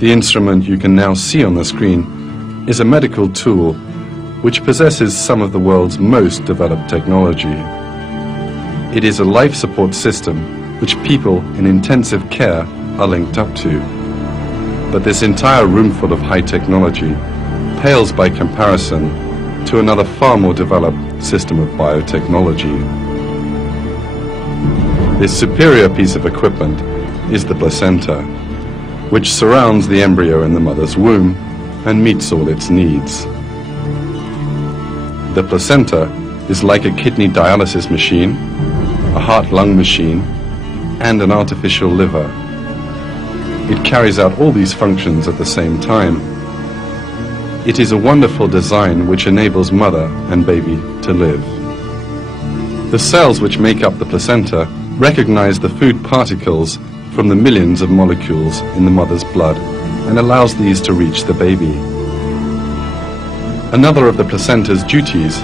The instrument you can now see on the screen is a medical tool which possesses some of the world's most developed technology. It is a life support system which people in intensive care are linked up to. But this entire room full of high technology pales by comparison to another far more developed system of biotechnology. This superior piece of equipment is the placenta, which surrounds the embryo in the mother's womb and meets all its needs. The placenta is like a kidney dialysis machine, a heart-lung machine, and an artificial liver. It carries out all these functions at the same time. It is a wonderful design which enables mother and baby to live. The cells which make up the placenta recognize the food particles from the millions of molecules in the mother's blood and allows these to reach the baby. Another of the placenta's duties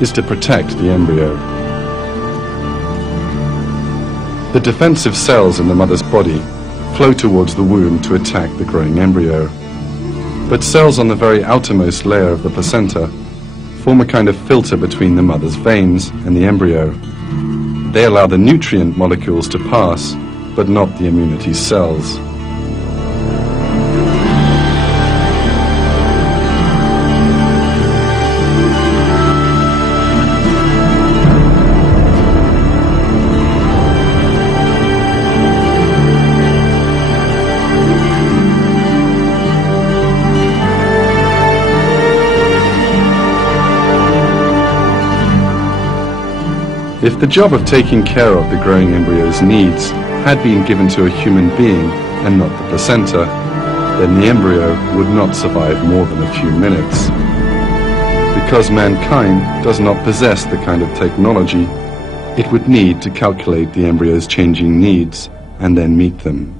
is to protect the embryo. The defensive cells in the mother's body flow towards the womb to attack the growing embryo. But cells on the very outermost layer of the placenta form a kind of filter between the mother's veins and the embryo. They allow the nutrient molecules to pass, but not the immunity cells. If the job of taking care of the growing embryo's needs had been given to a human being and not the placenta, then the embryo would not survive more than a few minutes. Because mankind does not possess the kind of technology, it would need to calculate the embryo's changing needs and then meet them.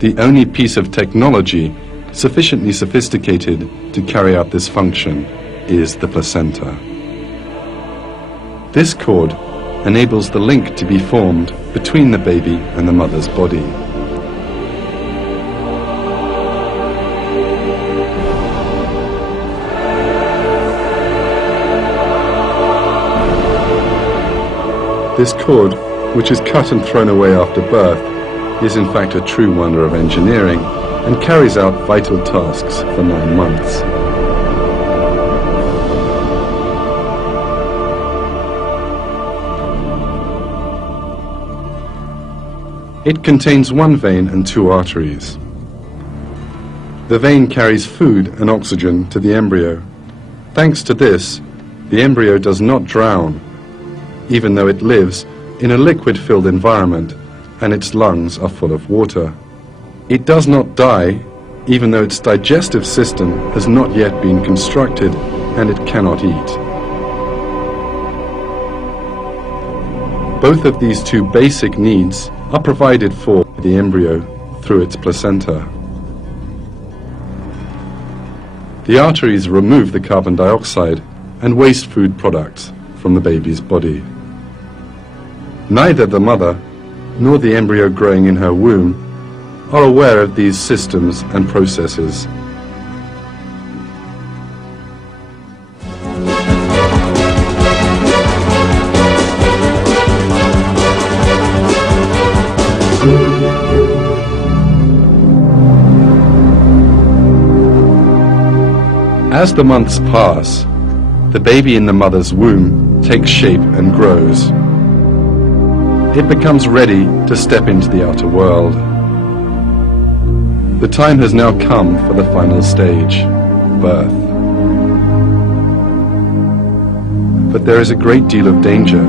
The only piece of technology sufficiently sophisticated to carry out this function is the placenta. This cord enables the link to be formed between the baby and the mother's body. This cord, which is cut and thrown away after birth, is in fact a true wonder of engineering and carries out vital tasks for 9 months. It contains one vein and 2 arteries. The vein carries food and oxygen to the embryo. Thanks to this, the embryo does not drown, even though it lives in a liquid-filled environment and its lungs are full of water. It does not die, even though its digestive system has not yet been constructed and it cannot eat. Both of these 2 basic needs are provided for the embryo through its placenta. The arteries remove the carbon dioxide and waste food products from the baby's body. Neither the mother nor the embryo growing in her womb are aware of these systems and processes. As the months pass, the baby in the mother's womb takes shape and grows. It becomes ready to step into the outer world. The time has now come for the final stage, birth. But there is a great deal of danger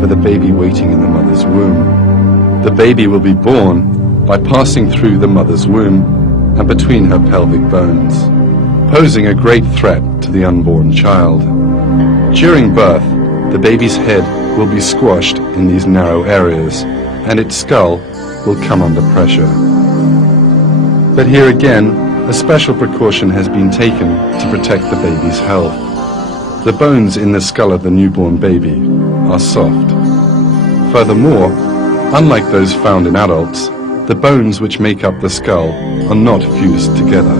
for the baby waiting in the mother's womb. The baby will be born by passing through the mother's womb and between her pelvic bones, posing a great threat to the unborn child. During birth, the baby's head will be squashed in these narrow areas, and its skull will come under pressure. But here again, a special precaution has been taken to protect the baby's health. The bones in the skull of the newborn baby are soft. Furthermore, unlike those found in adults, the bones which make up the skull are not fused together.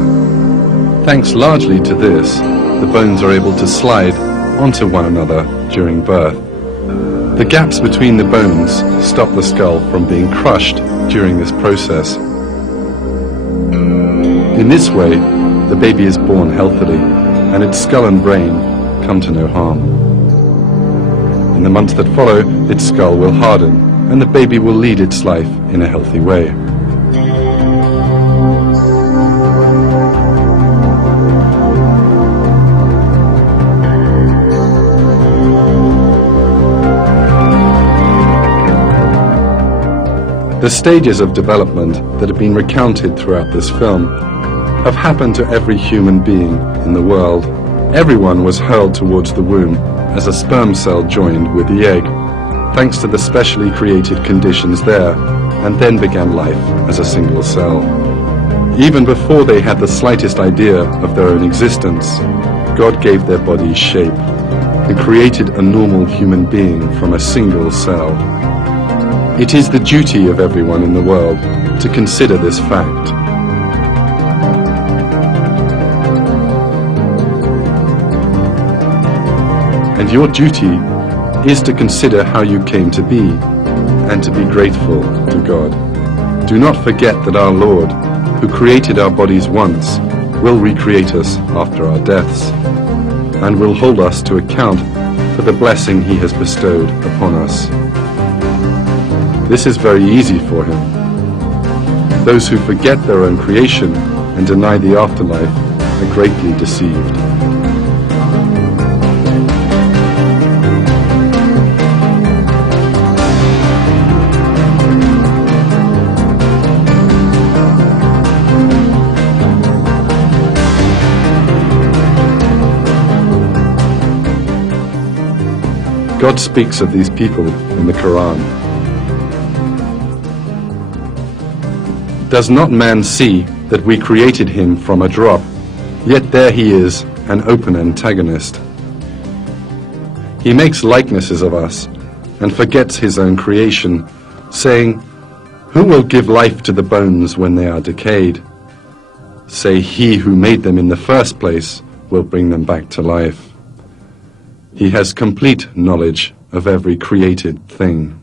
Thanks largely to this, the bones are able to slide onto one another during birth. The gaps between the bones stop the skull from being crushed during this process. In this way, the baby is born healthily, and its skull and brain come to no harm. In the months that follow, its skull will harden, and the baby will lead its life in a healthy way. The stages of development that have been recounted throughout this film have happened to every human being in the world. Everyone was hurled towards the womb as a sperm cell joined with the egg, thanks to the specially created conditions there, and then began life as a single cell. Even before they had the slightest idea of their own existence, God gave their bodies shape and created a normal human being from a single cell. It is the duty of everyone in the world to consider this fact. And your duty is to consider how you came to be, and to be grateful to God. Do not forget that our Lord, who created our bodies once, will recreate us after our deaths, and will hold us to account for the blessing He has bestowed upon us. This is very easy for Him. Those who forget their own creation and deny the afterlife are greatly deceived. God speaks of these people in the Quran. Does not man see that we created him from a drop, yet there he is, an open antagonist. He makes likenesses of us and forgets his own creation, saying, "Who will give life to the bones when they are decayed?" Say, He who made them in the first place will bring them back to life. He has complete knowledge of every created thing.